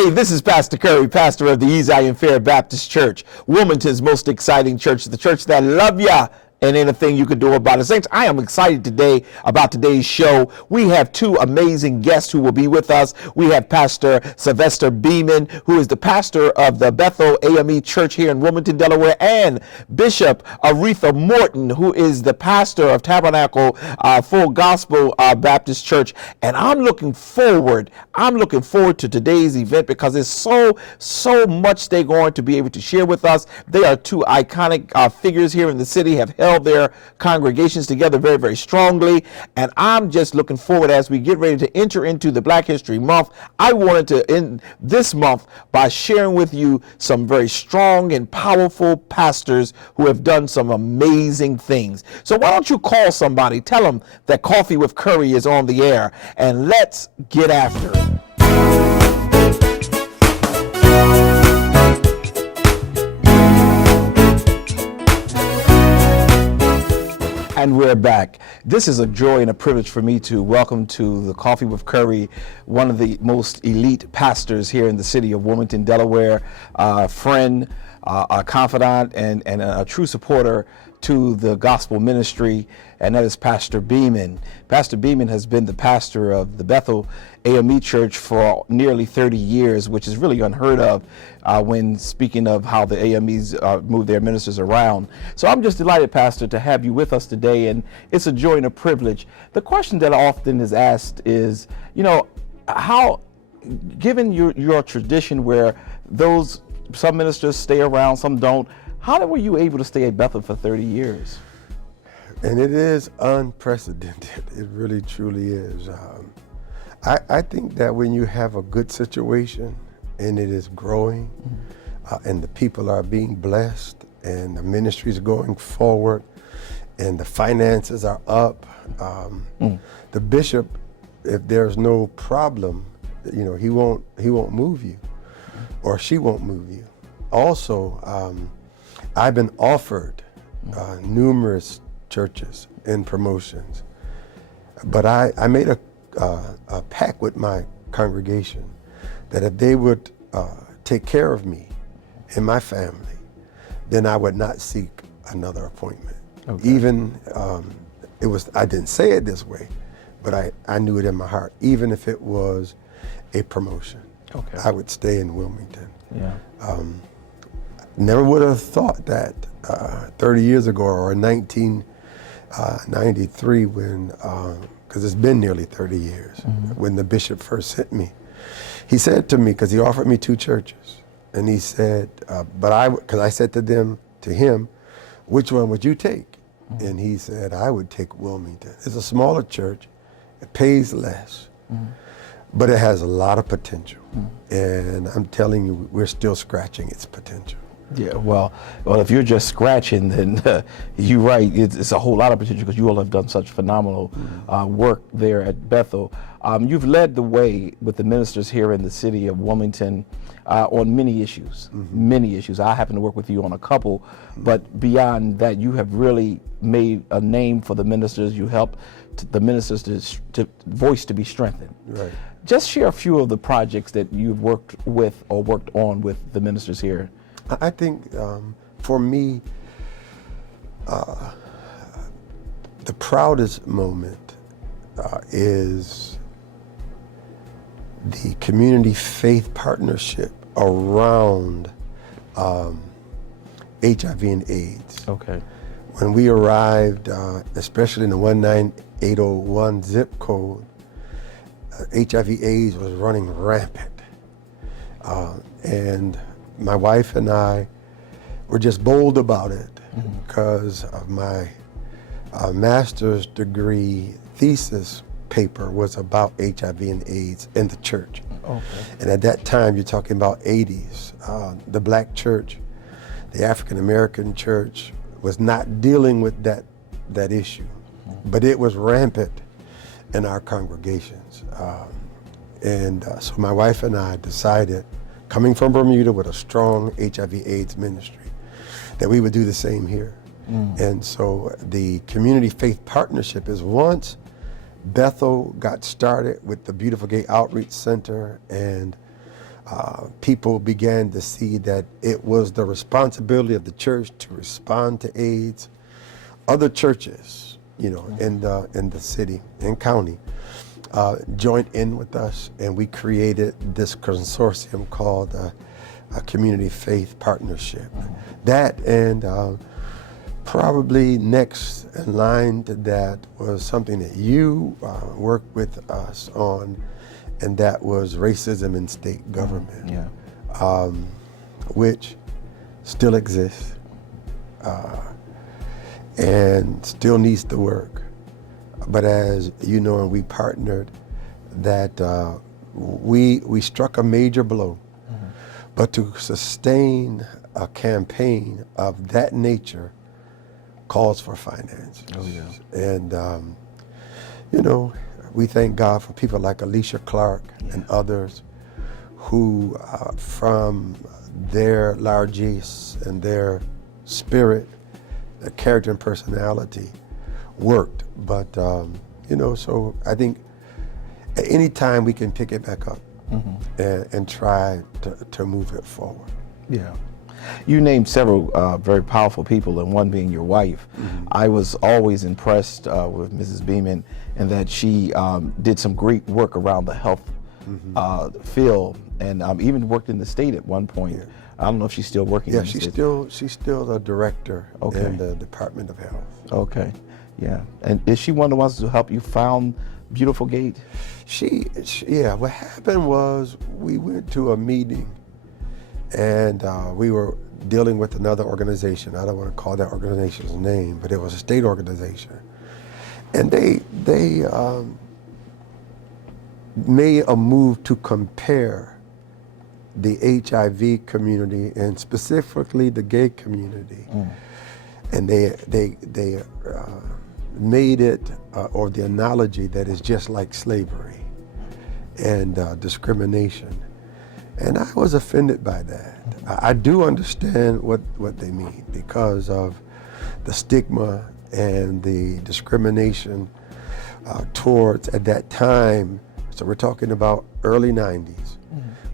Hey, this is Pastor Curry, pastor of the Zion Fair Baptist Church, Wilmington's most exciting church, the church that love ya and anything you can do about it. Saints, I am excited today about today's show. We have two amazing guests who will be with us. We have Pastor Silvester Beeman, who is the pastor of the Bethel AME Church here in Wilmington, Delaware, and Bishop Aretha Morton, who is the pastor of Tabernacle Full Gospel Baptist Church. And I'm looking forward to today's event because there's so much they're going to be able to share with us. They are two iconic figures here in the city, have held their congregations together very, very strongly. And I'm just looking forward as we get ready to enter into the Black History Month. I wanted to end this month by sharing with you some very strong and powerful pastors who have done some amazing things. So why don't you call somebody, tell them that Coffee with Curry is on the air, and let's get after it. And we're back. This is a joy and a privilege for me to welcome to the Coffee with Curry one of the most elite pastors here in the city of Wilmington, Delaware, a friend, a confidant, and a true supporter to the gospel ministry, and that is Pastor Beeman. Pastor Beeman has been the pastor of the Bethel AME Church for nearly 30 years, which is really unheard of when speaking of how the AMEs move their ministers around. So I'm just delighted, Pastor, to have you with us today, and it's a joy and a privilege. The question that often is asked is, how, given your tradition where some ministers stay around, some don't, how were you able to stay at Bethel for 30 years? And it is unprecedented. It really, truly is. I think that when you have a good situation and it is growing, and the people are being blessed and the ministry is going forward and the finances are up, the bishop, if there's no problem, he won't move you, or she won't move you. Also, I've been offered numerous churches and promotions, but I made a pact with my congregation that if they would take care of me and my family, then I would not seek another appointment. Okay. Even I didn't say it this way, but I knew it in my heart. Even if it was a promotion, okay, I would stay in Wilmington. Yeah. Never would have thought that 30 years ago or in 1993 when, because it's been nearly 30 years, when the bishop first sent me. He said to me, because he offered me two churches, and he said, because I said to him, which one would you take? And he said, I would take Wilmington. It's a smaller church, it pays less, but it has a lot of potential. And I'm telling you, we're still scratching its potential. Yeah, well, if you're just scratching, then you're right. It's a whole lot of potential because you all have done such phenomenal work there at Bethel. You've led the way with the ministers here in the city of Wilmington on many issues, many issues. I happen to work with you on a couple, but beyond that, you have really made a name for the ministers. You help the ministers to voice to be strengthened. Right. Just share a few of the projects that you've worked with or worked on with the ministers here. I think for me, the proudest moment is the community faith partnership around HIV and AIDS. Okay. When we arrived, especially in the 19801 zip code, HIV/AIDS was running rampant, and my wife and I were just bold about it because of my master's degree thesis paper was about HIV and AIDS in the church. Okay. And at that time, you're talking about 80s. The black church, the African American church was not dealing with that issue, but it was rampant in our congregations. So my wife and I decided, coming from Bermuda with a strong HIV/AIDS ministry, that we would do the same here. And so the community faith partnership is once Bethel got started with the Beautiful Gay Outreach Center and people began to see that it was the responsibility of the church to respond to AIDS. Other churches, in the city and county, joined in with us, and we created this consortium called a Community Faith Partnership. That and probably next in line to that was something that you worked with us on, and that was racism in state government, which still exists and still needs to work. But as you know, and we partnered, that we struck a major blow. But to sustain a campaign of that nature calls for finances. Oh, yeah. And, we thank God for people like Alicia Clark and others who, from their largesse and their spirit, their character and personality, worked. But, so I think at any time we can pick it back up and try to move it forward. Yeah. You named several very powerful people, and one being your wife. I was always impressed with Mrs. Beeman in that she did some great work around the health field, and even worked in the state at one point. Yeah. I don't know if she's still working. Yeah, she's still the director in the Department of Health. Okay, yeah. And is she one of the ones to help you found Beautiful Gate? Yeah. What happened was we went to a meeting, and we were dealing with another organization. I don't want to call that organization's name, but it was a state organization. And they made a move to compare the HIV community and specifically the gay community. And they made it, or the analogy that is just like slavery and discrimination. And I was offended by that. I do understand what they mean because of the stigma and the discrimination towards, at that time, so we're talking about early 90s,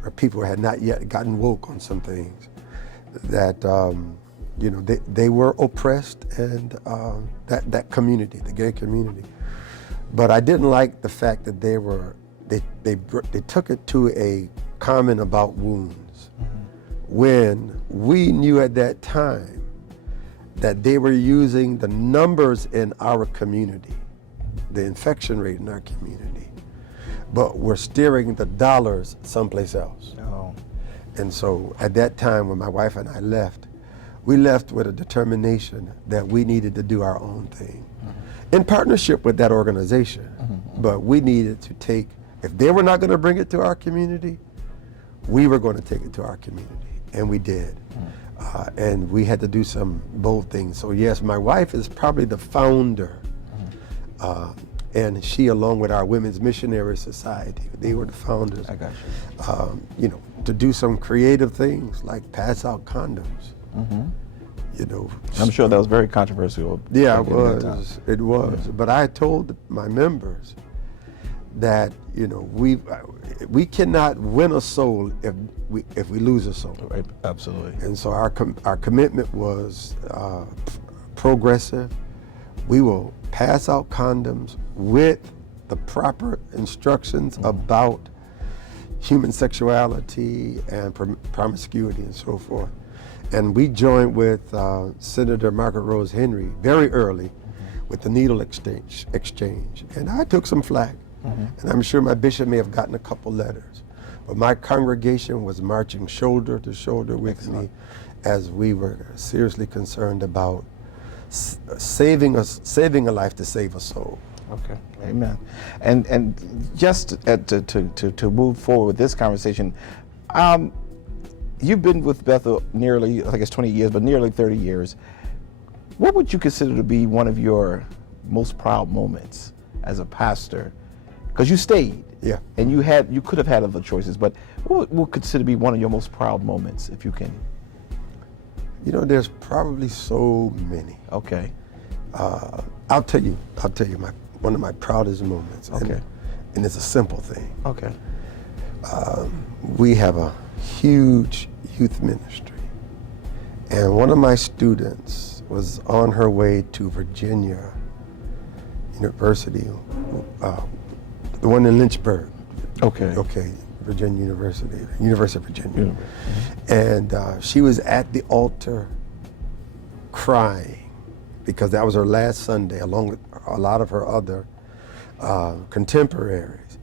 where people had not yet gotten woke on some things, that they were oppressed, and that community, the gay community. But I didn't like the fact that they took it to a comment about wounds, when we knew at that time that they were using the numbers in our community, the infection rate in our community, but were steering the dollars someplace else. Oh. And so at that time, when my wife and I left, we left with a determination that we needed to do our own thing in partnership with that organization. But we needed to take, if they were not going to bring it to our community, we were going to take it to our community, and we did. And we had to do some bold things. So yes, my wife is probably the founder, and she, along with our Women's Missionary Society, they were the founders. I got you. To do some creative things like pass out condoms. I'm sure that was very controversial. Yeah, it was. It was. Yeah. But I told my members that we cannot win a soul if we lose a soul. Right. Absolutely. And so our commitment was progressive. We will pass out condoms with the proper instructions about human sexuality and promiscuity and so forth. And we joined with Senator Margaret Rose Henry very early with the needle exchange. And I took some flack. And I'm sure my bishop may have gotten a couple letters. But my congregation was marching shoulder to shoulder with me as we were seriously concerned about saving a life to save a soul. Okay, amen. And just to move forward with this conversation, you've been with Bethel nearly, I think it's 20 years, but nearly 30 years. What would you consider to be one of your most proud moments as a pastor? Because you stayed, yeah, and you could have had other choices, but what would consider to be one of your most proud moments, if you can? There's probably so many. Okay. I'll tell you one of my proudest moments. Okay. And it's a simple thing. Okay. we have a huge youth ministry. And one of my students was on her way to Virginia University, the one in Lynchburg. Okay, Virginia University, University of Virginia. And she was at the altar crying because that was her last Sunday, along with a lot of her other contemporaries.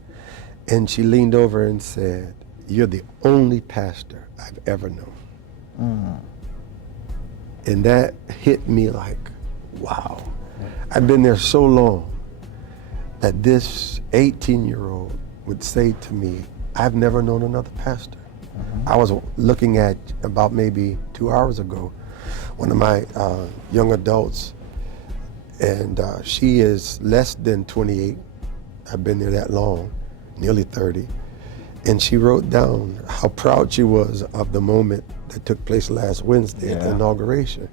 And she leaned over and said, "You're the only pastor I've ever known." And that hit me like, wow. I've been there so long that this 18-year-old would say to me, "I've never known another pastor." I was looking at, about maybe 2 hours ago, one of my young adults, and she is less than 28. I've been there that long, nearly 30. And she wrote down how proud she was of the moment that took place last Wednesday at the inauguration.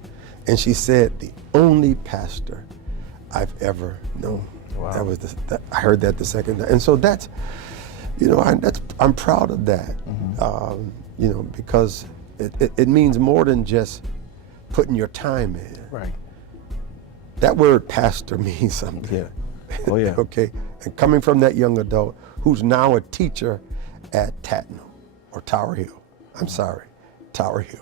And she said, "The only pastor I've ever known." Wow. That was I heard that the second time. And so that's, I'm proud of that, because it means more than just putting your time in. Right. That word pastor means something. Yeah. Oh, yeah. Okay. And coming from that young adult who's now a teacher at Tatnall or Tower Hill. I'm sorry, Tower Hill.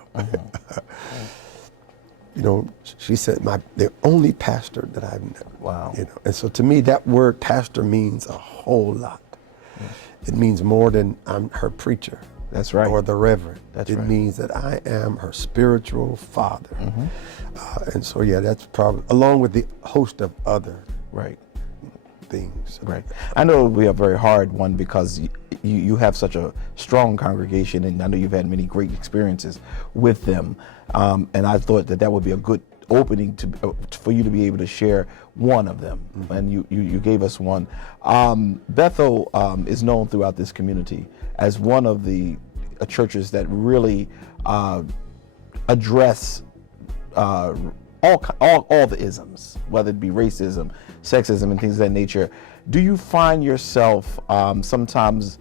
She said, the only pastor that I've known. Wow. And so to me, that word pastor means a whole lot. Yes. It means more than I'm her preacher. That's right. Or the reverend. That's it right. means that I am her spiritual father. And so, yeah, that's probably, along with the host of other things. Right. I know we are very hard one because you have such a strong congregation, and I know you've had many great experiences with them. And I thought that would be a good opening for you to be able to share one of them. And you gave us one. Bethel is known throughout this community as one of the churches that really address all the isms, whether it be racism, sexism, and things of that nature. Do you find yourself sometimes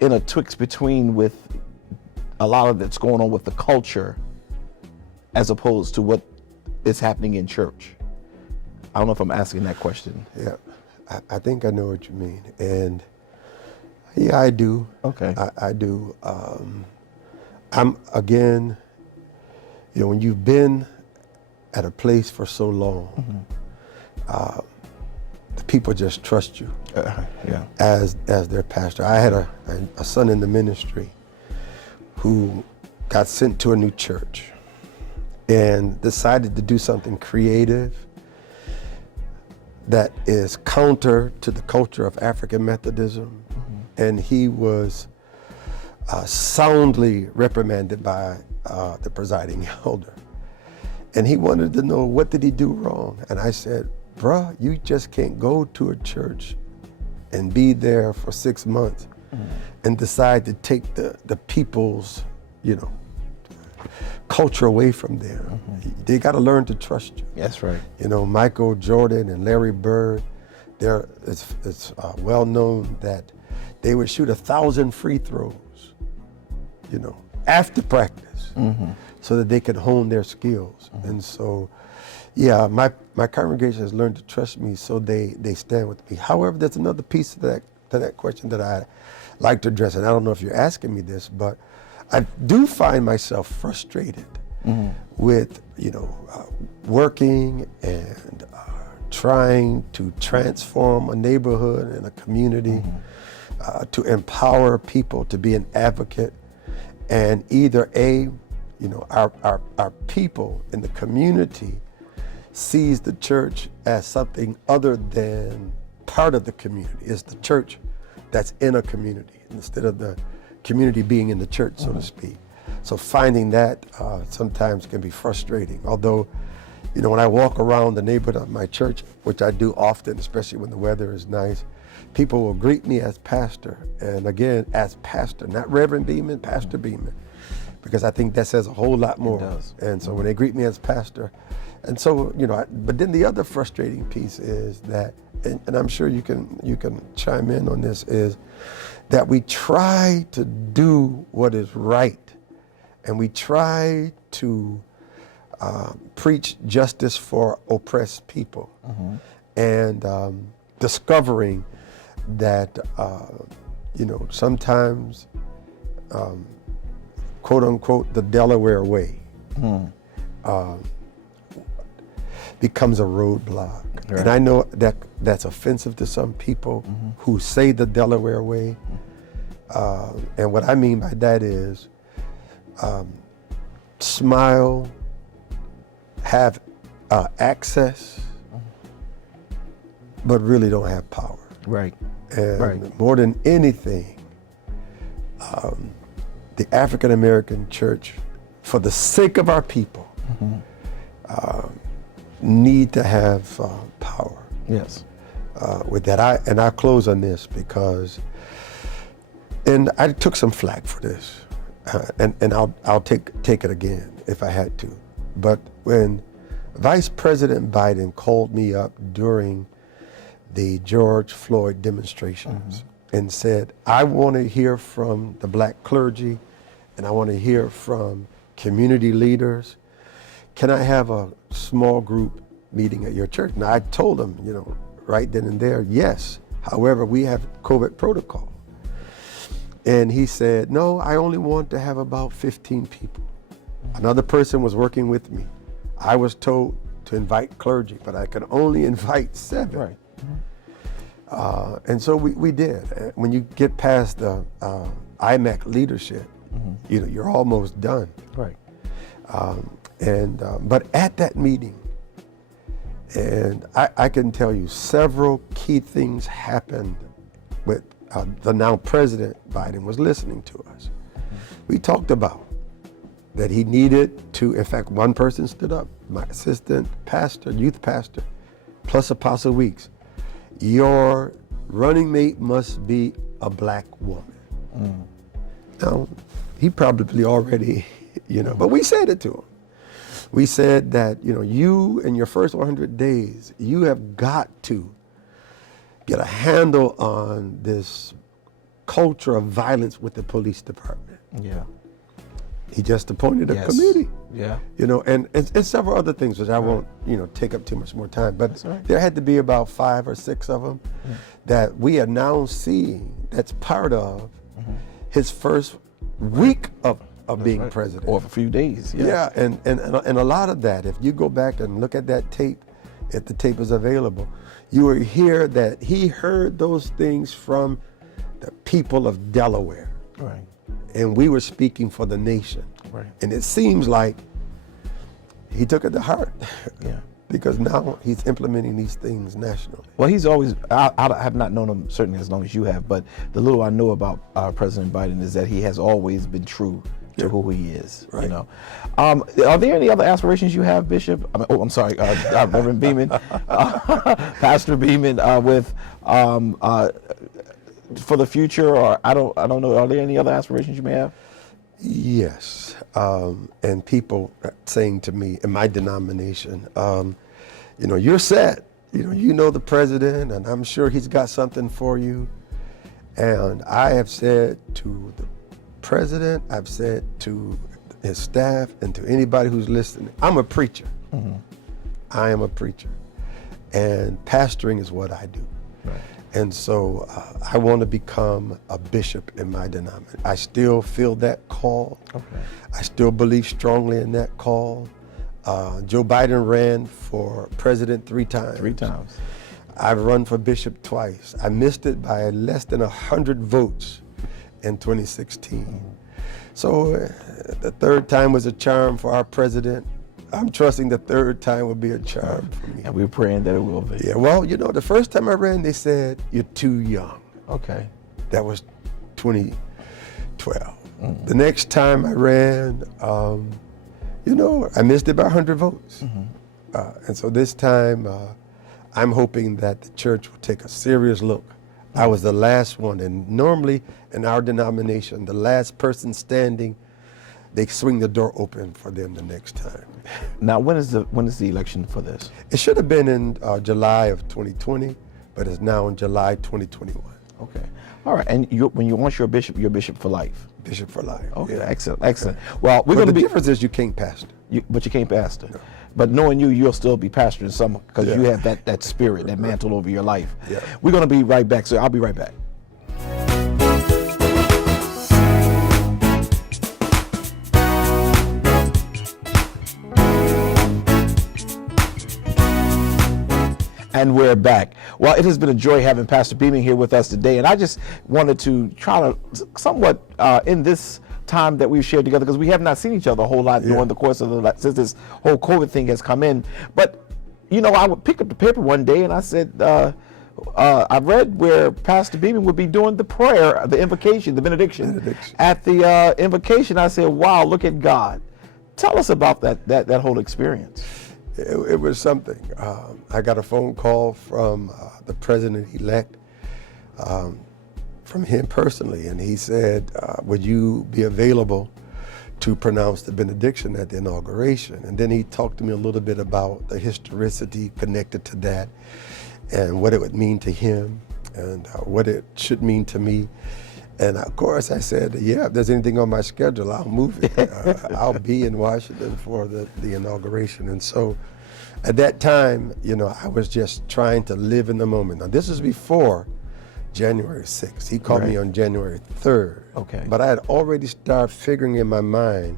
in a twixt between with a lot of that's going on with the culture as opposed to what is happening in church? I don't know if I'm asking that question. Yeah, I think I know what you mean. And yeah, I do. Okay. I do. I'm, again, when you've been at a place for so long, the people just trust you as their pastor. I had a son in the ministry who got sent to a new church and decided to do something creative that is counter to the culture of African Methodism. And he was soundly reprimanded by the presiding elder. And he wanted to know, what did he do wrong? And I said, "Bruh, you just can't go to a church and be there for 6 months and decide to take the people's, culture away from them. They got to learn to trust you." That's right. Michael Jordan and Larry Bird, it's well known that they would shoot 1,000 free throws, after practice, so that they could hone their skills. And so, yeah, my congregation has learned to trust me, so they stand with me. However, there's another piece to that question that I like to address, and I don't know if you're asking me this, but I do find myself frustrated with, working and trying to transform a neighborhood and a community, to empower people to be an advocate, and either our people in the community sees the church as something other than part of the community. It's the church that's in a community instead of the community being in the church, so to speak. So finding that sometimes can be frustrating. Although, when I walk around the neighborhood of my church, which I do often, especially when the weather is nice, people will greet me as pastor. And again, as pastor, not Reverend Beeman, Pastor Beeman, because I think that says a whole lot more. It does. And so when they greet me as pastor, And so, but then the other frustrating piece is that, and I'm sure you can chime in on this, is that we try to do what is right, and we try to preach justice for oppressed people, and discovering that sometimes quote unquote the Delaware way becomes a roadblock. Right. And I know that that's offensive to some people who say the Delaware way. And what I mean by that is smile, have access, but really don't have power. Right. And more than anything, the African American church, for the sake of our people, need to have power. Yes. With that, I'll close on this because, and I took some flack for this, and I'll take it again if I had to. But when Vice President Biden called me up during the George Floyd demonstrations and said, I want to hear from the black clergy, and I want to hear from community leaders. Can I have a small group meeting at your church? And I told him, right then and there, yes. However, we have COVID protocol. And he said, no, I only want to have about 15 people. Another person was working with me. I was told to invite clergy, but I could only invite 7. Right. And so we did. When you get past the IMAC leadership, you're almost done. Right. But at that meeting, and I can tell you several key things happened with the now President Biden was listening to us. We talked about that he needed to, in fact, one person stood up, my assistant pastor, youth pastor, plus Apostle Weeks. Your running mate must be a black woman. Now, he probably already, but we said it to him. We said that, you in your first 100 days, you have got to get a handle on this culture of violence with the police department. Yeah. He just appointed a committee. Yeah. And several other things, which I won't, take up too much more time. But there had to be about 5 or 6 of them that we are now seeing that's part of his first week of being president. Or a few days. Yeah, and a lot of that, if you go back and look at that tape, if the tape is available, you will hear that he heard those things from the people of Delaware. Right. And we were speaking for the nation. Right. And it seems like he took it to heart. Yeah. Because now he's implementing these things nationally. Well, he's always, I have not known him certainly as long as you have, but the little I know about President Biden is that he has always been true to who he is. Right. Are there any other aspirations you have, Bishop? I'm sorry, Reverend Beeman, Pastor Beeman, with for the future, or I don't know. Are there any other aspirations you may have? Yes, and people saying to me in my denomination, you're set. You know the president, and I'm sure he's got something for you. And I have said to the president, I've said to his staff, and to anybody who's listening, I'm a preacher. I am a preacher, and pastoring is what I do. Right. And so I want to become a bishop in my denomination. I still feel that call. Okay. I still believe strongly in that call. Joe Biden ran for president 3 times. 3 times. I've run for bishop twice. I missed it by less than 100 votes in 2016. So the 3rd time was a charm for our president. I'm trusting the 3rd time will be a charm for me. And we're praying that it will be. Yeah, well, the first time I ran, they said, you're too young. Okay. That was 2012. The next time I ran, I missed it by 100 votes. And so this time, I'm hoping that the church will take a serious look. I was the last one, and normally in our denomination, the last person standing, they swing the door open for them the next time. Now, when is the election for this? It should have been in July of 2020, but it's now in July 2021. Okay. All right. And once you're a bishop, you're a bishop for life. Bishop for life. Okay. Yeah. Excellent. Excellent. Well, we're going to The be. difference is you can't pastor. But you can't pastor. No. But knowing you, you'll still be pastoring some because you have that spirit, that mantle over your life. Yeah. We're going to be right back, so I'll be right back. And we're back. Well, it has been a joy having Pastor Beeman here with us today, and I just wanted to try to somewhat in this time that we've shared together, because we have not seen each other a whole lot during the course of since this whole COVID thing has come in. But I would pick up the paper one day and I said, I read where Pastor Beeman would be doing the prayer, the invocation, the benediction. At the invocation. I said, wow, look at God. Tell us about that whole experience. It was something. I got a phone call from the president-elect, from him personally, and he said, would you be available to pronounce the benediction at the inauguration? And then he talked to me a little bit about the historicity connected to that and what it would mean to him and what it should mean to me. And of course I said, yeah, if there's anything on my schedule, I'll move it. I'll be in Washington for the inauguration. And so at that time, I was just trying to live in the moment. Now this was before January 6th. He called me on January 3rd. Okay. But I had already started figuring in my mind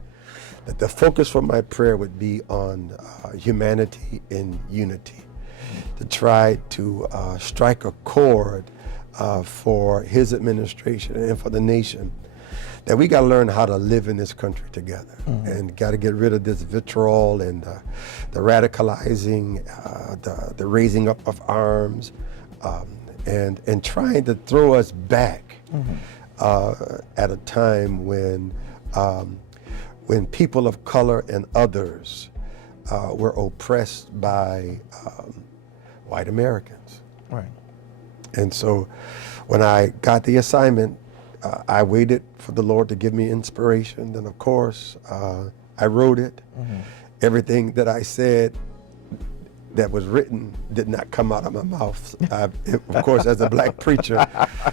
that the focus for my prayer would be on humanity and unity, to try to strike a chord for his administration and for the nation, that we got to learn how to live in this country together, and got to get rid of this vitriol and the radicalizing, the raising up of arms, and trying to throw us back at a time when people of color and others were oppressed by white Americans. Right. And so when I got the assignment, I waited for the Lord to give me inspiration. Then, of course, I wrote it. Everything that I said that was written did not come out of my mouth. Of course, as a black preacher,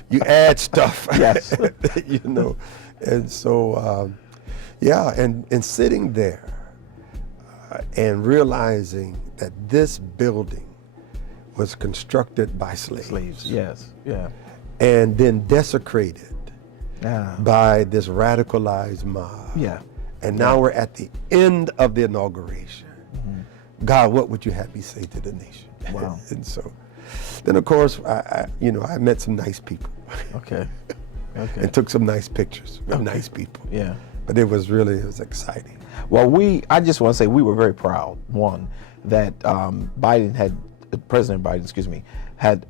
you add stuff. Yes. And so, and sitting there and realizing that this building was constructed by slaves. Yes. Yeah. And then desecrated by this radicalized mob. Yeah. And now we're at the end of the inauguration. God, what would you have me say to the nation? Wow. And so, then of course, I met some nice people. Okay. And took some nice pictures with nice people. Yeah. But it was exciting. Well, I just want to say we were very proud, one, that President Biden, had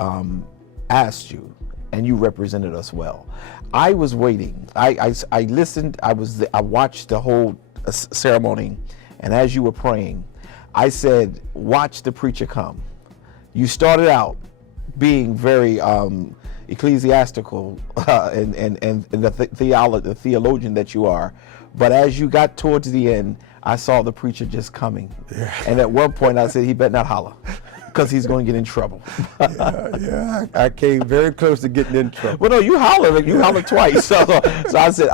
asked you, and you represented us well. I was waiting. I listened. I watched the whole ceremony, and as you were praying, I said, "Watch the preacher come." You started out being very ecclesiastical and the theologian that you are, but as you got towards the end, I saw the preacher just coming, and at one point I said, "He better not holler, because he's going to get in trouble." I came very close to getting in trouble. Well, no, you hollered twice. So I said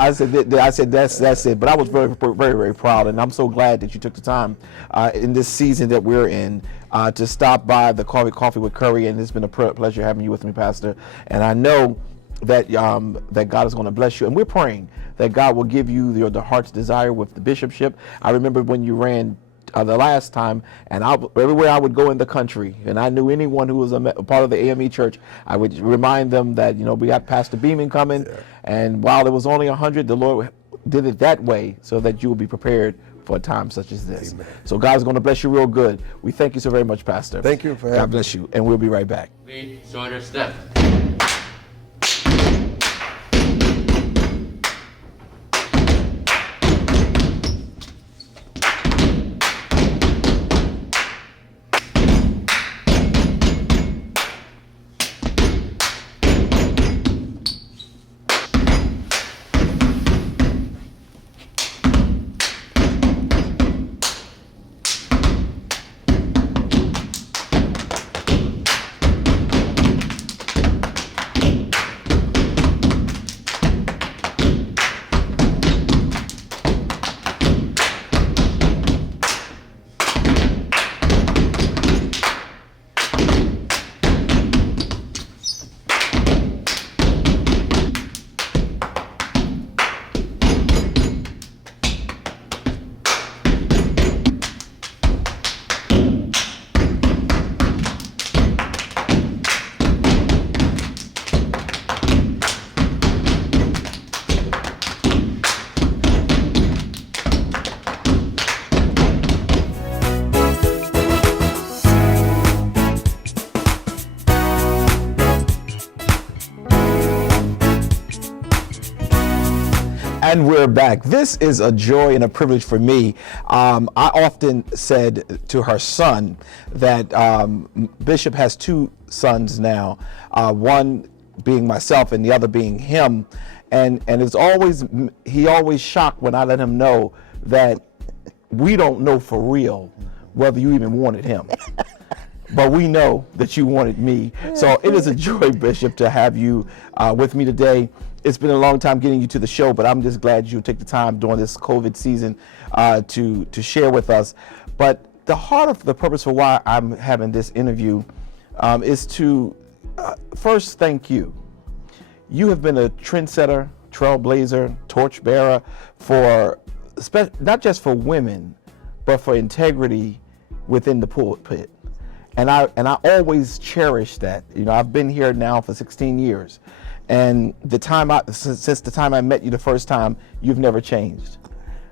that's it. But I was very, very, very proud, and I'm so glad that you took the time in this season that we're in to stop by the Coffee with Curry, and it's been a pleasure having you with me, Pastor. And I know that God is going to bless you, and we're praying that God will give you the heart's desire with the bishopship. I remember when you ran the last time, and everywhere I would go in the country, and I knew anyone who was a part of the AME church, I would remind them that we got Pastor Beeman coming, and while it was only 100, the Lord did it that way so that you will be prepared for a time such as this. Amen. So God's going to bless you real good. We thank you so very much, Pastor. Thank you for having me. God bless you, and we'll be right back. Shorter step. And we're back. This is a joy and a privilege for me. I often said to her son that Bishop has two sons now, one being myself and the other being him. And it's always, he always shocked when I let him know that we don't know for real whether you even wanted him. But we know that you wanted me. So it is a joy, Bishop, to have you with me today. It's been a long time getting you to the show, but I'm just glad you take the time during this COVID season to share with us. But the heart of the purpose for why I'm having this interview is to first thank you. You have been a trendsetter, trailblazer, torchbearer for not just for women, but for integrity within the pulpit. And I always cherish that. You know, I've been here now for 16 years, and since the time I met you the first time, you've never changed.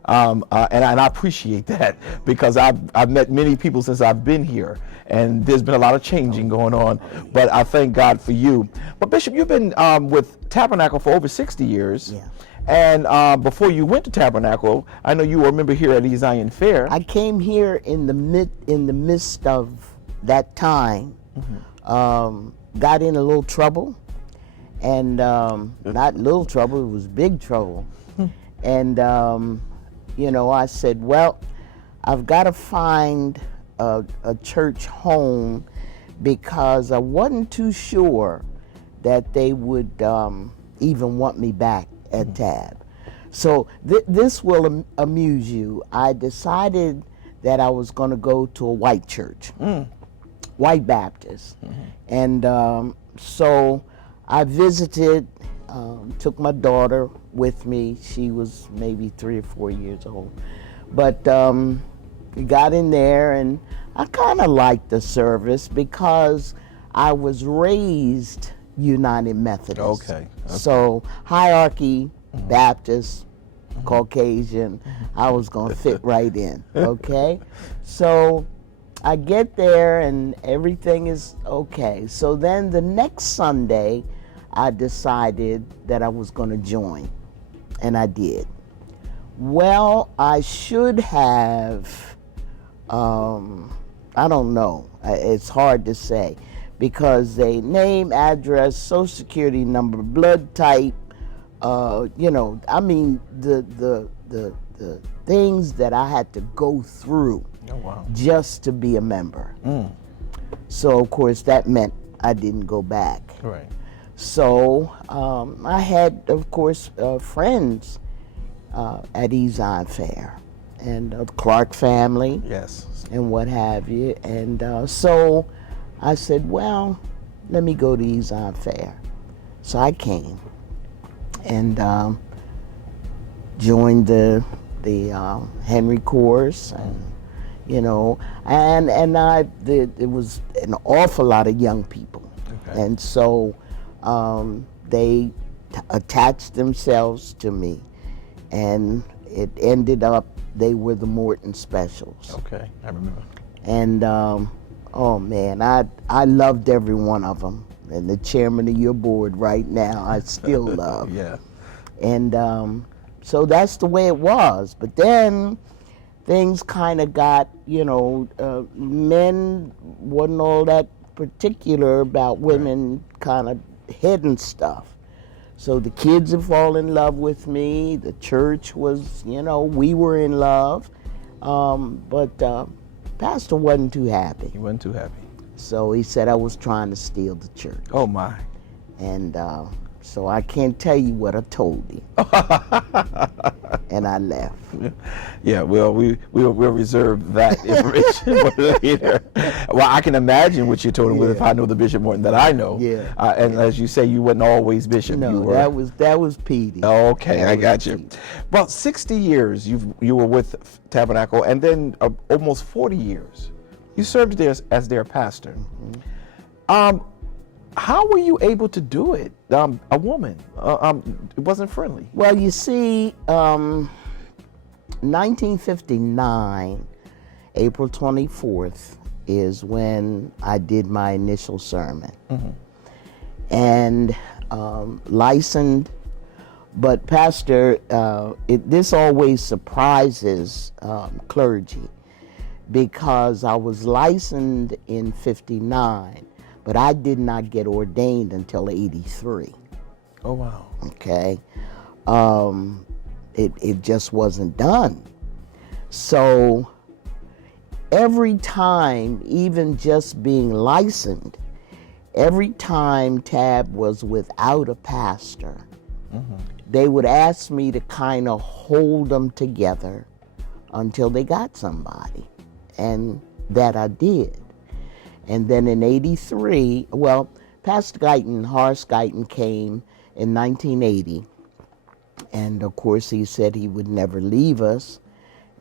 And I appreciate that, because I've met many people since I've been here, and there's been a lot of changing going on. But I thank God for you. But Bishop, you've been with Tabernacle for over 60 years. Yeah. And before you went to Tabernacle, I know you were a member here at East Zion Fair. I came here in the midst of that time, got in a little trouble, and not little trouble, it was big trouble. And you know, I said, well, I've got to find a church home, because I wasn't too sure that they would even want me back at Tab. So this will amuse you. I decided that I was going to go to a white church, white Baptist. And so I visited, took my daughter with me. She was maybe 3 or 4 years old. But we got in there, and I kind of liked the service because I was raised United Methodist. Okay. So hierarchy, Baptist, Caucasian, I was going to fit right in, okay? So I get there and everything is okay. So then the next Sunday, I decided that I was going to join, and I did. Well, I should have, I don't know, it's hard to say, because they name, address, social security number, blood type, you know, I mean, the things that I had to go through just to be a member. So, of course, that meant I didn't go back. Right. So I had, of course, friends at East Zion Fair, and the Clark family, Yes. and what have you. And so I said, well, let me go to East Zion Fair. So I came and joined the Henry course, and you know, and it was an awful lot of young people, and so they attached themselves to me, and it ended up they were the Morton Specials. Okay, I remember. And oh man, I loved every one of them. And the chairman of your board right now, I still love. Yeah. And so that's the way it was. But then things kind of got, you know, men wasn't all that particular about women kind of hidden stuff. So the kids have fallen in love with me. The church was, you know, we were in love. But Pastor wasn't too happy. He wasn't too happy. So he said I was trying to steal the church. Oh my. And so I can't tell you what I told him. And I left. Yeah, well, we'll reserve that information for later. Well, I can imagine what you told him with if I know the Bishop Morton that I know. Yeah. And as you say, you weren't always Bishop. No, you were... that was Petey. Okay, I got you. Petey. Well, 60 years you were with Tabernacle, and then almost 40 years you served there as their pastor. How were you able to do it? A woman, it wasn't friendly. Well, you see, 1959, April 24th is when I did my initial sermon. And licensed But Pastor, this always surprises clergy, because I was licensed in 59, but I did not get ordained until 83. Oh, wow. Okay. It just wasn't done. So every time, even just being licensed, every time Tab was without a pastor, they would ask me to kind of hold them together until they got somebody. And that I did. And then in 83, well, Pastor Guyton, Horace Guyton, came in 1980. And of course, he said he would never leave us.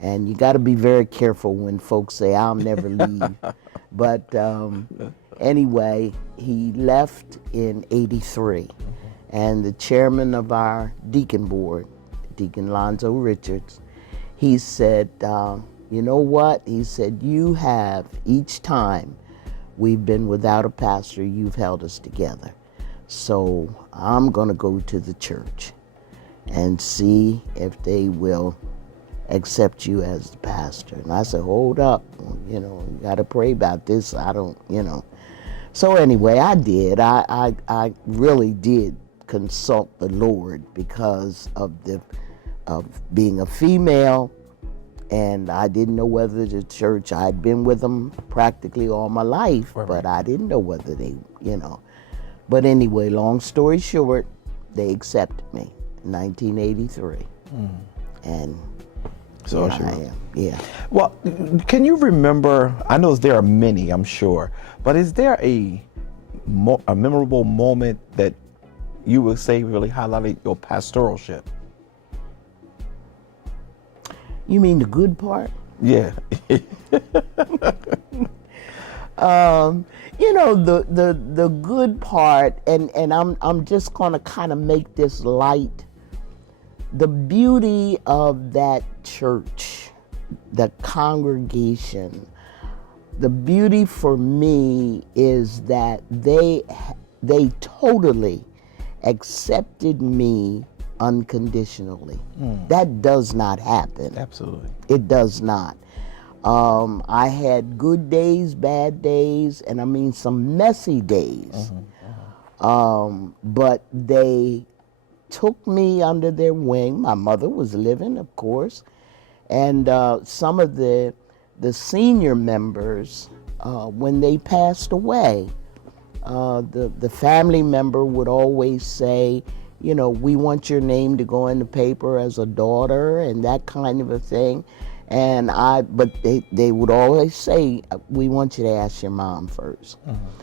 And you got to be very careful when folks say, I'll never leave. But anyway, he left in 83. And the chairman of our deacon board, Deacon Lonzo Richards, he said, you know what? He said, you have, each time we've been without a pastor, you've held us together. So I'm going to go to the church and see if they will accept you as the pastor. And I said, hold up, you got to pray about this. I don't. So anyway, I did. I really did consult the Lord because of being a female. And I didn't know whether the church, I'd been with them practically all my life, but I didn't know whether they, But anyway, long story short, they accepted me in 1983. And So here I am. Yeah. Well, can you remember, I know there are many, I'm sure, but is there a memorable moment that you would say really highlighted your pastoralship? You mean the good part? Yeah. The good part, and I'm just gonna kind of make this light. The beauty of that church, the congregation, the beauty for me is that they totally accepted me unconditionally. That does not happen. Absolutely. It does not. I had good days, bad days, and I mean some messy days. But they took me under their wing. My mother was living, of course, and some of the senior members, when they passed away, the family member would always say, we want your name to go in the paper as a daughter and that kind of a thing. But they would always say, we want you to ask your mom first.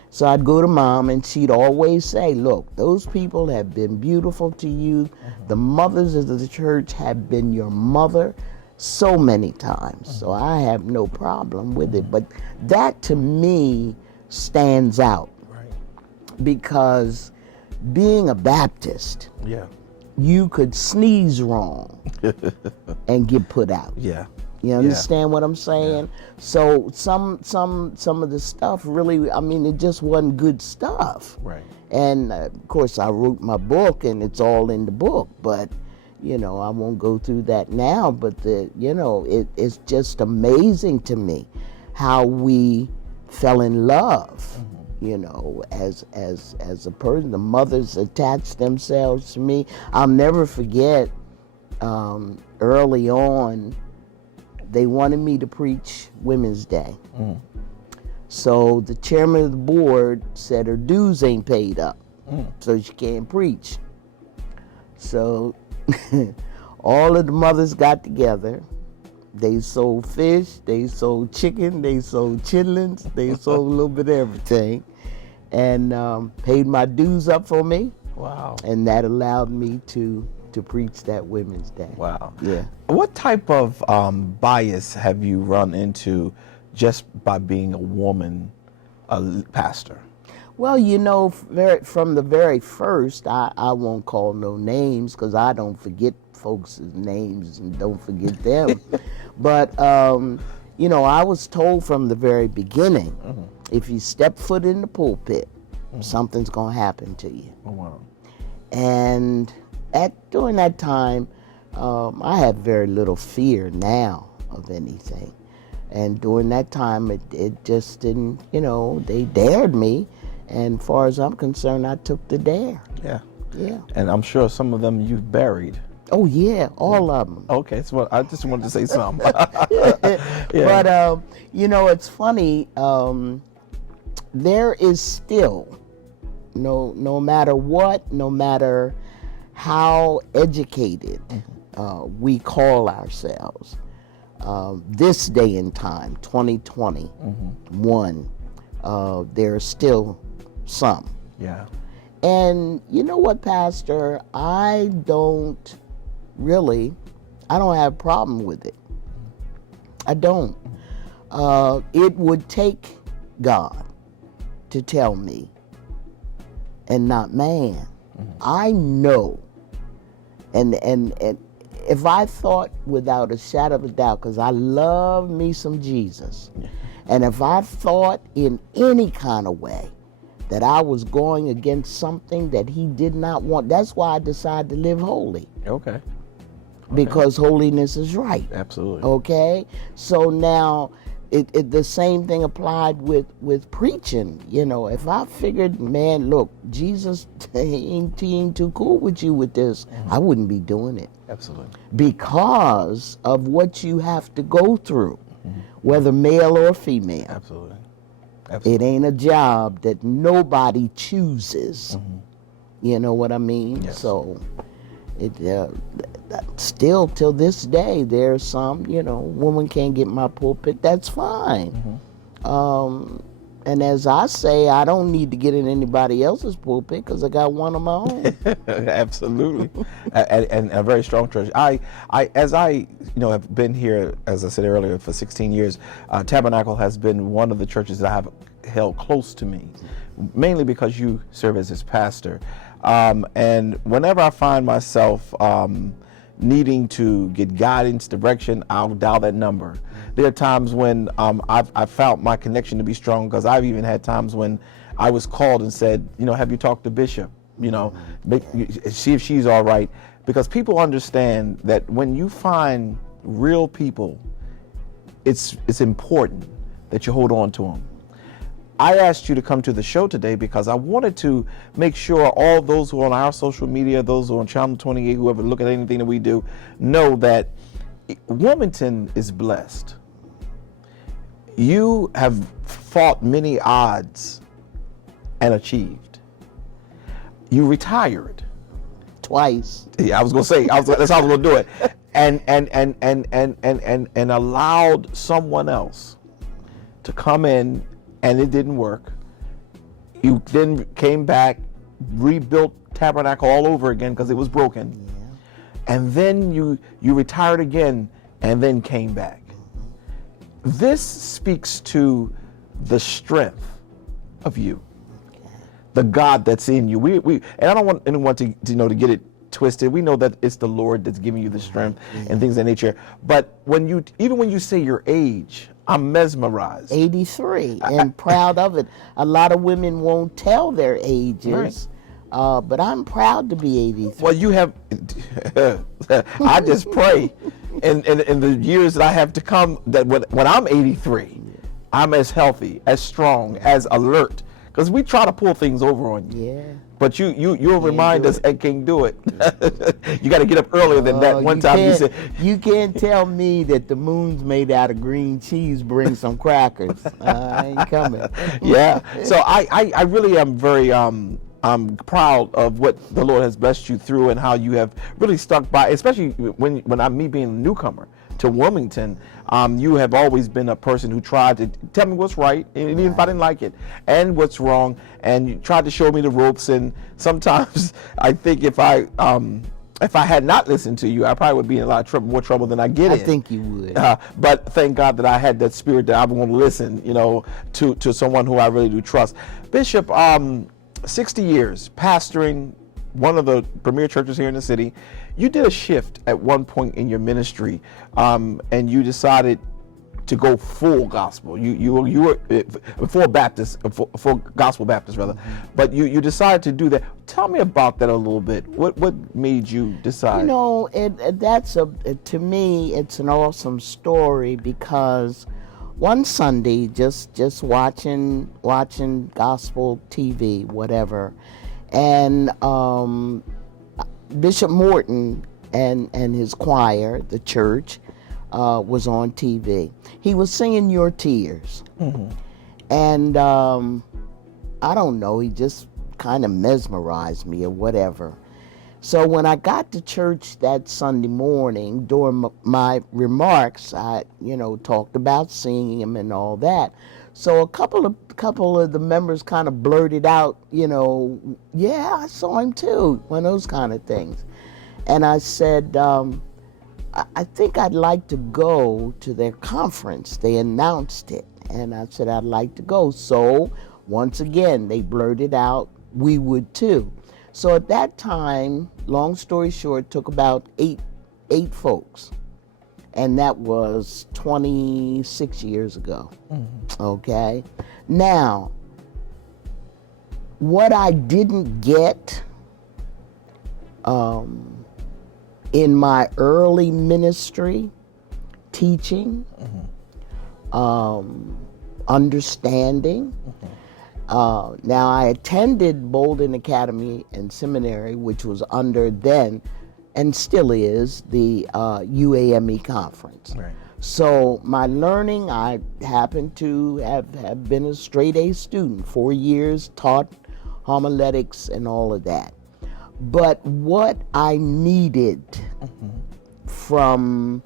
So I'd go to mom and she'd always say, look, those people have been beautiful to you. The mothers of the church have been your mother so many times. So I have no problem with it. But that to me stands out. Right. Because being a Baptist, you could sneeze wrong and get put out. Yeah. You understand what I'm saying? So some of the stuff really, it just wasn't good stuff. Right. And of course I wrote my book and it's all in the book, but I won't go through that now, but it's just amazing to me how we fell in love. As a person, the mothers attached themselves to me. I'll never forget, early on, they wanted me to preach Women's Day. So the chairman of the board said her dues ain't paid up, so she can't preach. So all of the mothers got together. They sold fish, they sold chicken, they sold chitlins, they sold a little bit of everything, and paid my dues up for me. Wow. And that allowed me to preach that Women's Day. Wow. Yeah. What type of bias have you run into just by being a woman, a pastor? Well, from the very first, I won't call no names because I don't forget folks' names and don't forget them. But, I was told from the very beginning, if you step foot in the pulpit, something's going to happen to you. Oh, wow. And during that time, I had very little fear now of anything. And during that time, it just didn't, they dared me. And as far as I'm concerned, I took the dare. Yeah. Yeah. And I'm sure some of them you've buried. Oh, yeah, all of them. Okay, so I just wanted to say something. But, it's funny. There is still, no matter what, no matter how educated we call ourselves, this day and time, 2021, there's still some. Yeah. And you know what, Pastor? I don't have a problem with it. I don't. It would take God to tell me, and not man. I know, and if I thought without a shadow of a doubt, because I love me some Jesus, and if I thought in any kind of way that I was going against something that he did not want, that's why I decided to live holy. Okay. Because holiness is right. Absolutely. Okay? So now, the same thing applied with preaching. If I figured, man, look, Jesus he ain't too cool with you with this, I wouldn't be doing it. Absolutely. Because of what you have to go through, whether male or female. Absolutely. It ain't a job that nobody chooses. You know what I mean? Yes. So, still till this day, there's some, woman can't get my pulpit. That's fine. And as I say, I don't need to get in anybody else's pulpit because I got one of my own. Absolutely. and a very strong church. I have been here, as I said earlier, for 16 years. Tabernacle has been one of the churches that I have held close to me, mainly because you serve as its pastor. And whenever I find myself needing to get guidance, direction, I'll dial that number. There are times when I've found my connection to be strong, because I've even had times when I was called and said, have you talked to Bishop? See if she's all right. Because people understand that when you find real people, it's important that you hold on to them. I asked you to come to the show today because I wanted to make sure all those who are on our social media, those who are on Channel 28, whoever look at anything that we do, know that Wilmington is blessed. You have fought many odds and achieved. You retired. Twice. Yeah, I was gonna say, that's how I was gonna do it. And allowed someone else to come in, and it didn't work. You then came back, rebuilt Tabernacle all over again because it was broken. Yeah. And then you retired again and then came back. This speaks to the strength of you, the God that's in you. And I don't want anyone to get it twisted. We know that it's the Lord that's giving you the strength and things of that nature. But even when you say your age, I'm mesmerized. 83, and proud of it. A lot of women won't tell their ages, but I'm proud to be 83. Well, you have. I just pray in the years that I have to come that when I'm 83, I'm as healthy, as strong, as alert. Because we try to pull things over on you. Yeah. But you'll remind us, I can't do it. You got to get up earlier than that. One time you said, you can't tell me that the moon's made out of green cheese. Bring some crackers. I ain't coming. Yeah. So I really am very I'm proud of what the Lord has blessed you through and how you have really stuck by, especially when I'm me being a newcomer to Wilmington. You have always been a person who tried to tell me what's right, even if I didn't like it, and what's wrong, and you tried to show me the ropes. And sometimes I think if I had not listened to you, I probably would be in a lot of more trouble than I get in. I think you would. But thank God that I had that spirit that I'm going to listen, to someone who I really do trust. Bishop, 60 years pastoring one of the premier churches here in the city. You did a shift at one point in your ministry, and you decided to go full gospel? You were full Baptist, full gospel Baptist rather, but you decided to do that. Tell me about that a little bit. What made you decide? You know, to me, it's an awesome story because one Sunday, just watching gospel TV, whatever, and Bishop Morton and his choir, the church, was on TV. He was singing "Your Tears," and I don't know, he just kind of mesmerized me or whatever. So when I got to church that Sunday morning, during my remarks, I, talked about seeing him and all that. So a couple of the members kind of blurted out, yeah, I saw him too, one of those kind of things. And I said, I think I'd like to go to their conference. They announced it, and I said I'd like to go. So once again, they blurted out, we would too. So at that time, long story short, took about eight folks. And that was 26 years ago. Okay? Now, what I didn't get in my early ministry, teaching, understanding. Now, I attended Bolden Academy and Seminary, which was under then, and still is, the UAME conference. Right. So my learning, I happened to have been a straight A student, 4 years, taught homiletics and all of that. But what I needed from,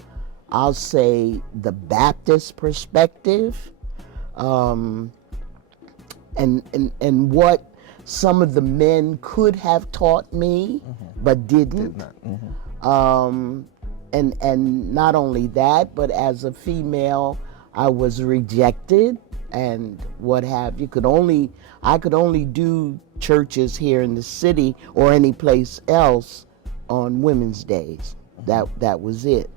I'll say, the Baptist perspective, and what some of the men could have taught me, but didn't. And not only that, but as a female, I was rejected and what have you. I could only do churches here in the city or any place else on Women's Days. That was it.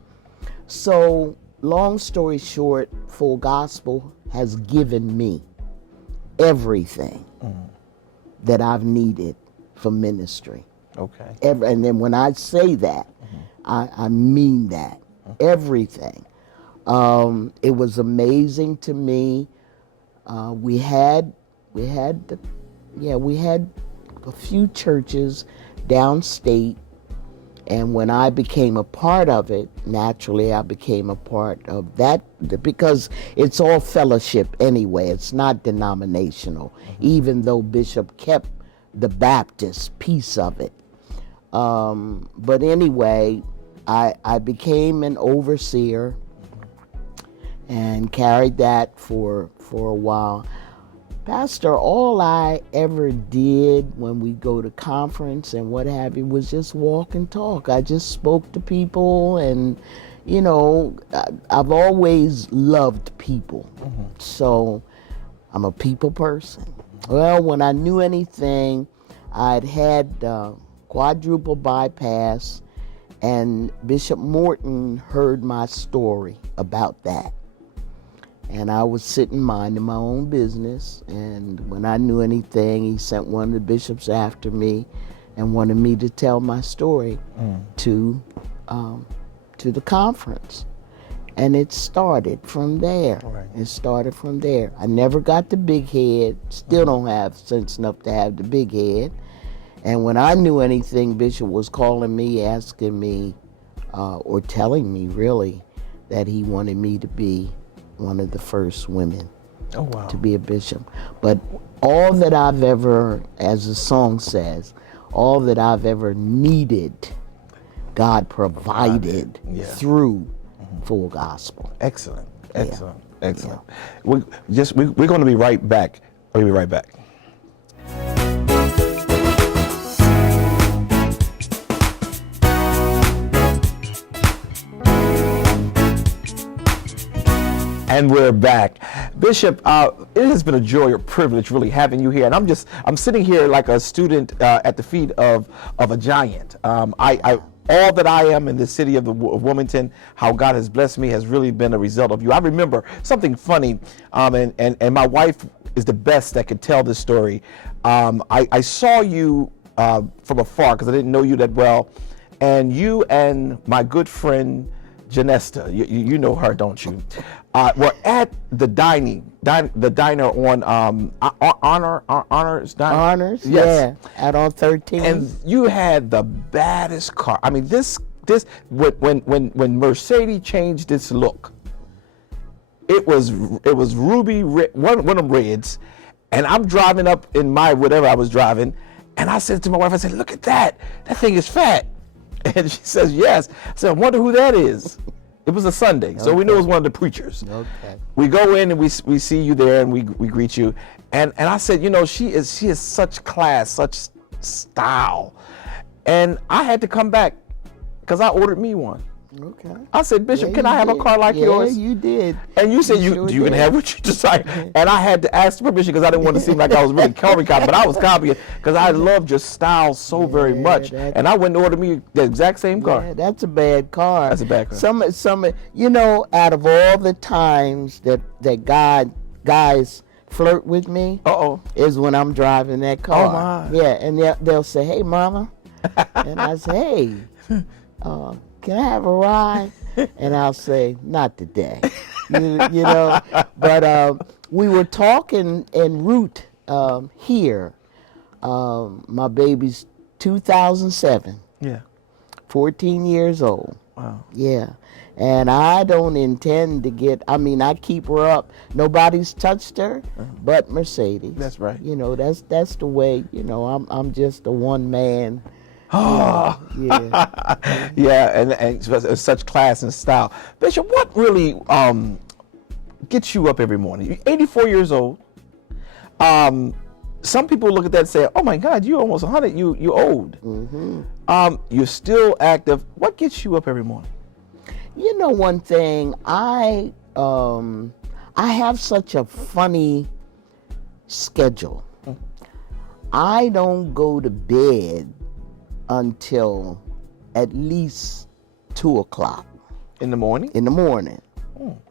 So, long story short, Full Gospel has given me everything that I've needed for ministry. Okay. And then when I say that, I mean that. Everything. It was amazing to me. We had a few churches downstate, and when I became a part of it, naturally I became a part of that, because it's all fellowship anyway. It's not denominational, even though Bishop kept the Baptist piece of it. But anyway, I became an overseer and carried that for a while. Pastor, all I ever did when we go to conference and what have you was just walk and talk. I just spoke to people, and I've always loved people. So I'm a people person. Well, when I knew anything, I'd had quadruple bypass, and Bishop Morton heard my story about that. And I was sitting minding my own business, and when I knew anything, he sent one of the bishops after me and wanted me to tell my story to the conference. And it started from there. Right. It started from there. I never got the big head, still don't have sense enough to have the big head. And when I knew anything, Bishop was calling me, asking me, or telling me really, that he wanted me to be one of the first women to be a bishop. But all that I've ever, as the song says, all that I've ever needed, God provided through Full Gospel. Excellent. Yeah. We're going to be right back. We'll be right back. And we're back. Bishop, it has been a joy or privilege really having you here. And I'm sitting here like a student at the feet of a giant. all that I am in the city of Wilmington, how God has blessed me, has really been a result of you. I remember something funny, and my wife is the best that could tell this story. I saw you from afar because I didn't know you that well, and you and my good friend Janesta, you know her, don't you? Were at the diner on Honors Diner. Honors, yes. yeah, out on 13. And you had the baddest car. I mean, this when Mercedes changed its look, it was ruby red, one of them reds, and I'm driving up in my whatever I was driving, and I said to my wife, I said, "Look at that! That thing is fat." And she says, "Yes." I said, "I wonder who that is." It was a Sunday, so we knew it was one of the preachers. Okay. We go in and we see you there and we greet you, and I said, you know, she is such class, such style, and I had to come back because I ordered me one. Okay. I said, "Bishop, Yeah, can you I have a did. car like yours?" Yeah, you did. And you said, sure you can did. have what you desire. And I had to ask permission because I didn't want to seem like I was really copying, but I was copying because I loved your style so very much. And I went and ordered me the exact same car. Yeah, that's a bad car. That's a bad car. Some, you know, out of all the times that guys flirt with me, is when I'm driving that car. Oh, my. Yeah, and they'll say, "Hey, mama," and I say, "Hey, can I have a ride?" And I'll say, "Not today," you know. But we were talking en route here. My baby's 2007. Yeah. 14 years old. Wow. Yeah. And I don't intend to get, I mean, I keep her up. Nobody's touched her but Mercedes. That's right. You know, that's the way, you know, I'm just a one man. Oh. Yeah. Yeah, and such class and style. Bishop, what really gets you up every morning? You're 84 years old. Some people look at that and say, "Oh my God, you're almost 100. You're old." Mm-hmm. You're still active. What gets you up every morning? You know, one thing, I have such a funny schedule. I don't go to bed until at least 2 o'clock. In the morning? In the morning.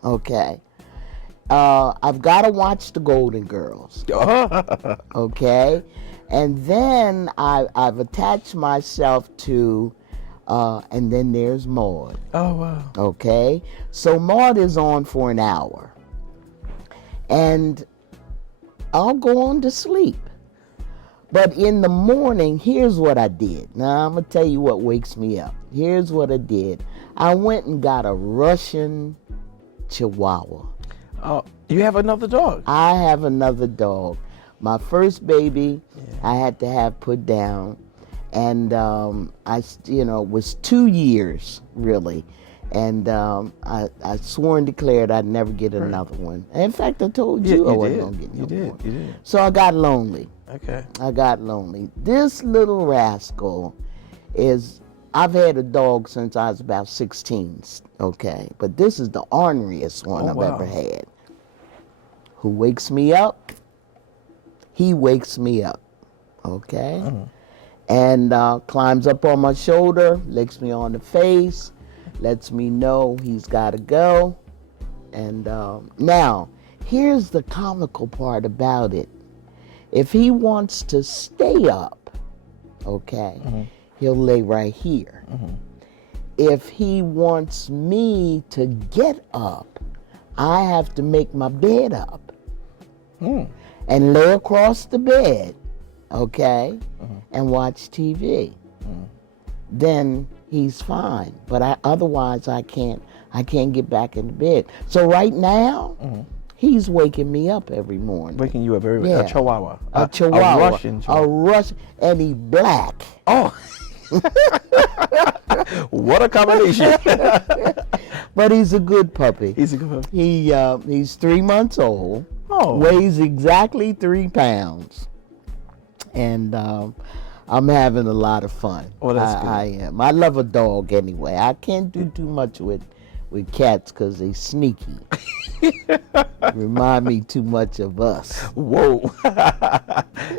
Okay. I've got to watch the Golden Girls. Okay. And then I've attached myself to, and then there's Maud. Oh, wow. Okay. So Maud is on for an hour. And I'll go on to sleep. But in the morning, here's what I did. Now, I'm going to tell you what wakes me up. Here's what I did. I went and got a Russian Chihuahua. Oh, you have another dog? I have another dog. My first baby, I had to have put down. And was 2 years, really. And I swore and declared I'd never get another one. In fact, I told you I wasn't going to get no more. You did. So I got lonely. Okay. I got lonely. This little rascal I've had a dog since I was about 16, okay? But this is the orneriest one I've ever had. Who wakes me up? He wakes me up, okay? And climbs up on my shoulder, licks me on the face, lets me know he's got to go. And now, here's the comical part about it. If he wants to stay up, okay, he'll lay right here. If he wants me to get up, I have to make my bed up and lay across the bed, okay, and watch TV. Then he's fine. But otherwise, I can't get back into bed. So right now, he's waking me up every morning. Waking you up every morning. Yeah. A Chihuahua. A Chihuahua. A Russian Chihuahua. A Russian, and he black. Oh. What a combination. But he's a good puppy. He's a good puppy. He's 3 months old. Oh. Weighs exactly 3 pounds. And I'm having a lot of fun. Oh, that's good. I am. I love a dog anyway. I can't do too much with with cats because they sneaky. Remind me too much of us. Whoa.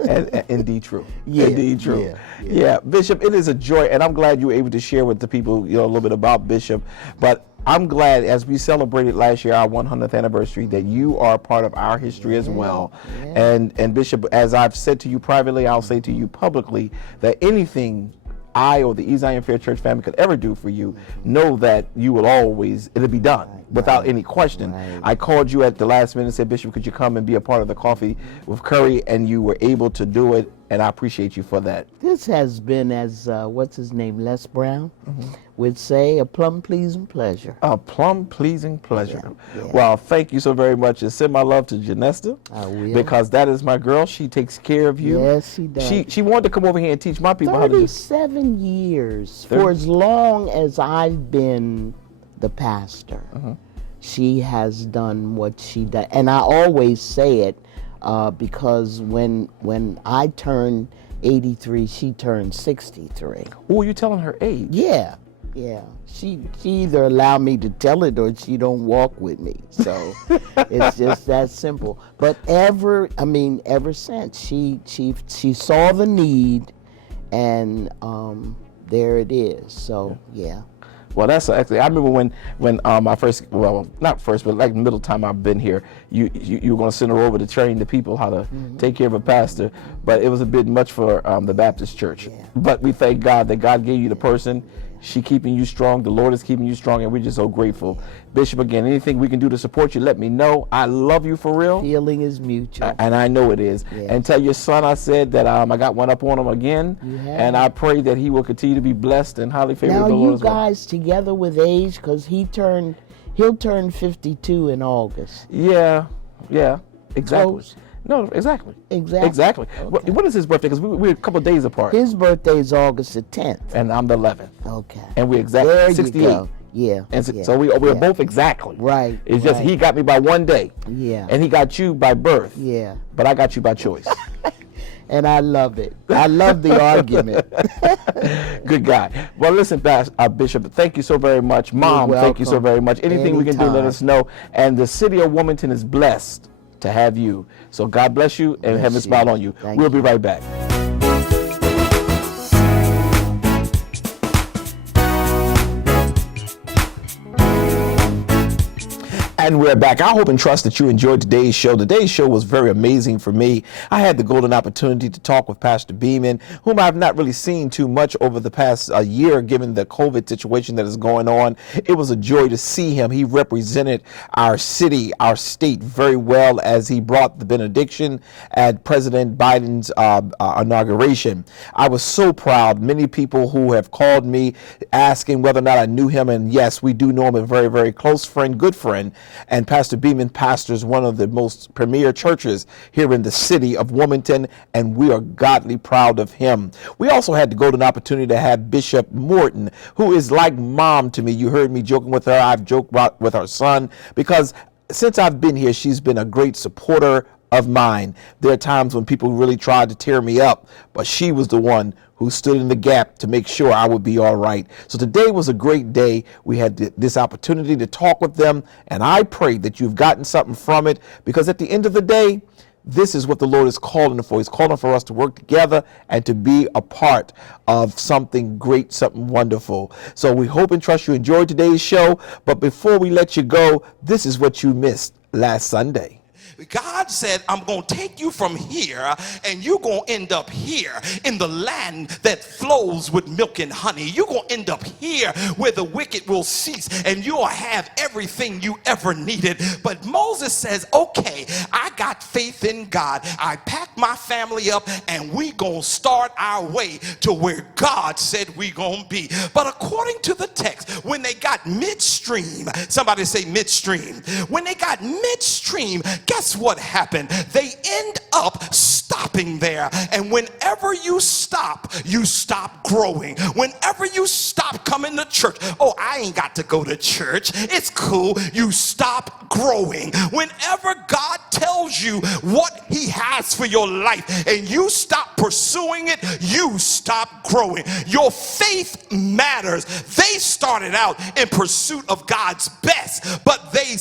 and indeed true. Yeah, Indeed true. yeah. Yeah, Bishop, it is a joy, and I'm glad you were able to share with the people, a little bit about Bishop. But I'm glad, as we celebrated last year our 100th anniversary, that you are a part of our history as well. Yeah. And Bishop, as I've said to you privately, I'll say to you publicly that anything I or the East Zion Fair Church family could ever do for you, know that you will always, it'll be done without any question. Right. I called you at the last minute and said, Bishop, could you come and be a part of the Coffee with Curry? And you were able to do it, and I appreciate you for that. This has been, as what's his name, Les Brown would say, a plum-pleasing pleasure. A plum-pleasing pleasure. Yeah. Well, thank you so very much, and send my love to Janesta. I will. Because that is my girl. She takes care of you. Yes, she does. She wanted to come over here and teach my people how to do. 37 years, for as long as I've been the pastor, she has done what she does. And I always say it because when I turned 83, she turned 63. Oh, you telling her age? Yeah. She either allow me to tell it or she don't walk with me. So it's just that simple. But ever since she saw the need, and there it is. So yeah. Well, that's actually, I remember when my first, well, not first, but like middle time I've been here, you were going to send her over to train the people how to take care of a pastor, but it was a bit much for the Baptist church. Yeah. But we thank God that God gave you the person. She keeping you strong. The Lord is keeping you strong, and we're just so grateful. Bishop, again, anything we can do to support you, let me know. I love you for real. Feeling is mutual. And I know it is. Yeah. And tell your son I said that I got one up on him again. You have. And I pray that he will continue to be blessed and highly favored Now of the Lord you as well. guys together with age, because he'll turn 52 in August. Yeah, exactly. Close. No, exactly. Exactly. Okay. What is his birthday? Because we're a couple of days apart. His birthday is August the 10th. And I'm the 11th. Okay. And we're exactly There 68. you go. Yeah. And yeah, so we're yeah. both exactly. Right. It's just right. he got me by one day. Yeah. And he got you by birth. Yeah. But I got you by choice. And I love it. I love the argument. Good guy. Well, listen, Bishop, thank you so very much. Mom, thank you so welcome. very much. Anything we can do, let Anytime. us know. And the city of Wilmington is blessed to have you. So God bless you and heaven smile on you. Thank We'll be you. right back. And we're back. I hope and trust that you enjoyed today's show. Today's show was very amazing for me. I had the golden opportunity to talk with Pastor Beeman, whom I've not really seen too much over the past year, given the COVID situation that is going on. It was a joy to see him. He represented our city, our state very well as he brought the benediction at President Biden's inauguration. I was so proud. Many people who have called me asking whether or not I knew him, and yes, we do know him, a very, very close friend, good friend. And Pastor Beeman pastors one of the most premier churches here in the city of Wilmington, and we are godly proud of him. We also had the golden opportunity to have Bishop Morton, who is like mom to me. You heard me joking with her. I've joked with her son, because since I've been here, she's been a great supporter of mine. There are times when people really tried to tear me up, but she was the one who stood in the gap to make sure I would be all right. So today was a great day. We had this opportunity to talk with them, and I pray that you've gotten something from it, because at the end of the day, this is what the Lord is calling for. He's calling for us to work together and to be a part of something great, something wonderful. So we hope and trust you enjoyed today's show. But before we let you go, this is what you missed last Sunday. God said, I'm going to take you from here and you're going to end up here in the land that flows with milk and honey. You're going to end up here where the wicked will cease and you'll have everything you ever needed. But Moses says, okay, I got faith in God. I packed my family up and we going to start our way to where God said we going to be. But according to the text, when they got midstream, somebody say midstream. When they got midstream, guess what happened? They end up stopping there. And whenever you stop growing. Whenever you stop coming to church, oh, I ain't got to go to church, it's cool, you stop growing. Whenever God tells you what he has for your life and you stop pursuing it, you stop growing. Your faith matters. They started out in pursuit of God's best, but they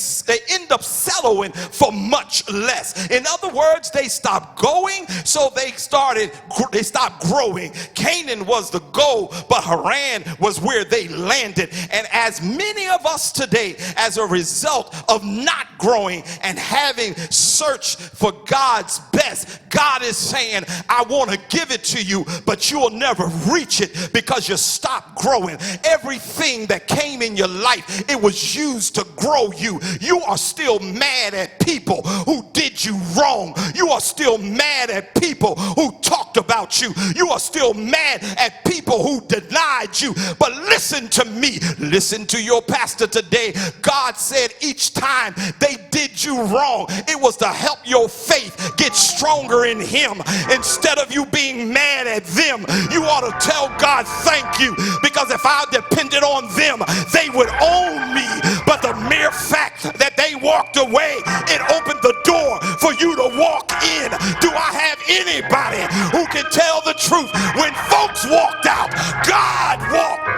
end up settling for much less. In other words, they stopped going, so they stopped growing. Canaan was the goal, but Haran was where they landed. And as many of us today, as a result of not growing and having searched for God's best, God is saying, I want to give it to you, but you'll never reach it because you stopped growing. Everything that came in your life, it was used to grow you. You are still mad at people who did you wrong. You are still mad at people who talked about you. You are still mad at people who denied you. But listen to me. Listen to your pastor today. God said each time they did you wrong, it was to help your faith get stronger in him. Instead of you being mad at them, you ought to tell God thank you, because if I depended on them, they would own me. But the mere fact that they walked away, it opened the door for you to walk in. Do I have anybody who can tell the truth? When folks walked out, God walked.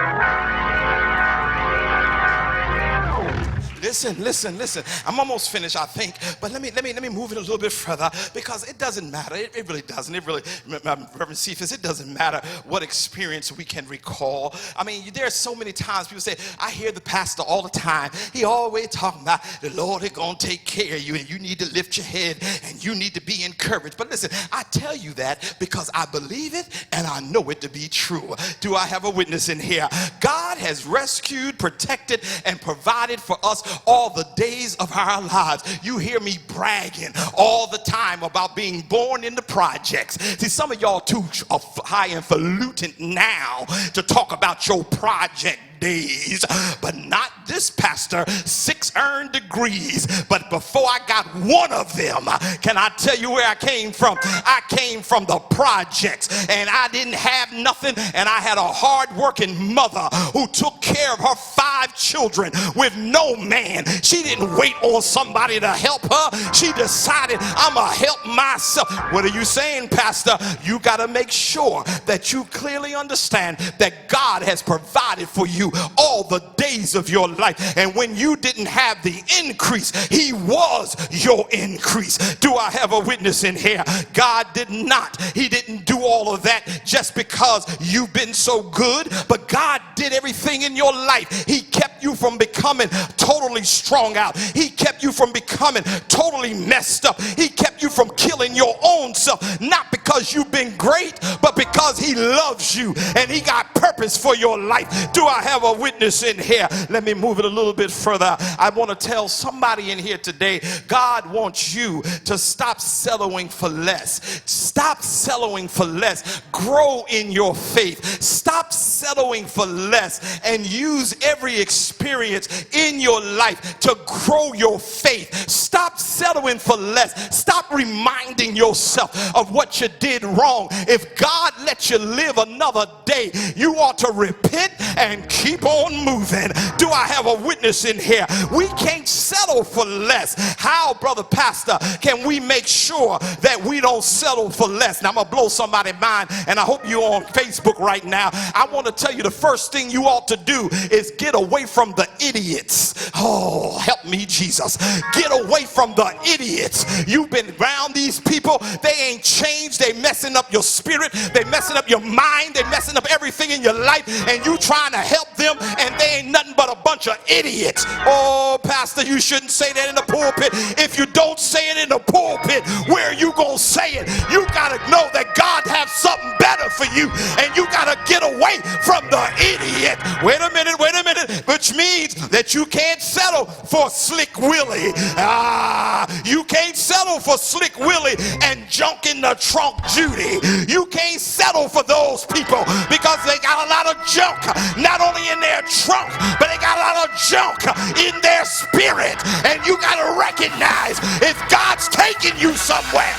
Listen. I'm almost finished, I think. But let me move it a little bit further, because it doesn't matter. It really doesn't. Reverend Cephas, it doesn't matter what experience we can recall. I mean, there are so many times people say, I hear the pastor all the time. He always talking about the Lord is going to take care of you, and you need to lift your head, and you need to be encouraged. But listen, I tell you that because I believe it, and I know it to be true. Do I have a witness in here? God has rescued, protected, and provided for us all the days of our lives. You hear me bragging all the time about being born in the projects. See, some of y'all too high and falutin now to talk about your project days, but not this pastor. 6 earned degrees, but before I got one of them, can I tell you where I came from? I came from the projects, and I didn't have nothing, and I had a hard-working mother who took care of her 5 children with no man. She didn't wait on somebody to help her. She decided, I'm gonna help myself. What are you saying, pastor? You got to make sure that you clearly understand that God has provided for you all the days of your life, and when you didn't have the increase, he was your increase. Do I have a witness in here? God did not. He didn't do all of that just because you've been so good, but God did everything in your life. He kept you from becoming totally strung out. He kept you from becoming totally messed up. He kept you from killing your own self, not because you've been great, but because he loves you and he got purpose for your life. Do I have a witness in here? Let me move it a little bit further. I want to tell somebody in here today, God wants you to stop settling for less. Stop settling for less. Grow in your faith. Stop settling for less and use every experience in your life to grow your faith. Stop settling for less. Stop reminding yourself of what you did wrong. If God lets you live another day, you ought to repent and keep on moving. Do I have a witness in here? We can't settle for less. How, brother pastor, can we make sure that we don't settle for less? Now I'm gonna blow somebody's mind, and I hope you're on Facebook right now. I want to tell you the first thing you ought to do is get away from the idiots. Oh, help me, Jesus. Get away from the idiots. You've been around these people. They ain't changed. They messing up your spirit. They messing up your mind. They messing up everything in your life, and you trying to help them, and they ain't nothing but a bunch of idiots. Oh, pastor, you shouldn't say that in the pulpit. If you don't say it in the pulpit, where are you gonna say it? You gotta know that God has something better for you, and you gotta get away from the idiot. Wait a minute, which means that you can't settle for Slick Willie. You can't settle for Slick Willie and junk in the trunk Judy. You can't settle for those people because they got a lot of junk, not only in their trunk, but they got a lot of junk in their spirit. And you got to recognize if God's taking you somewhere,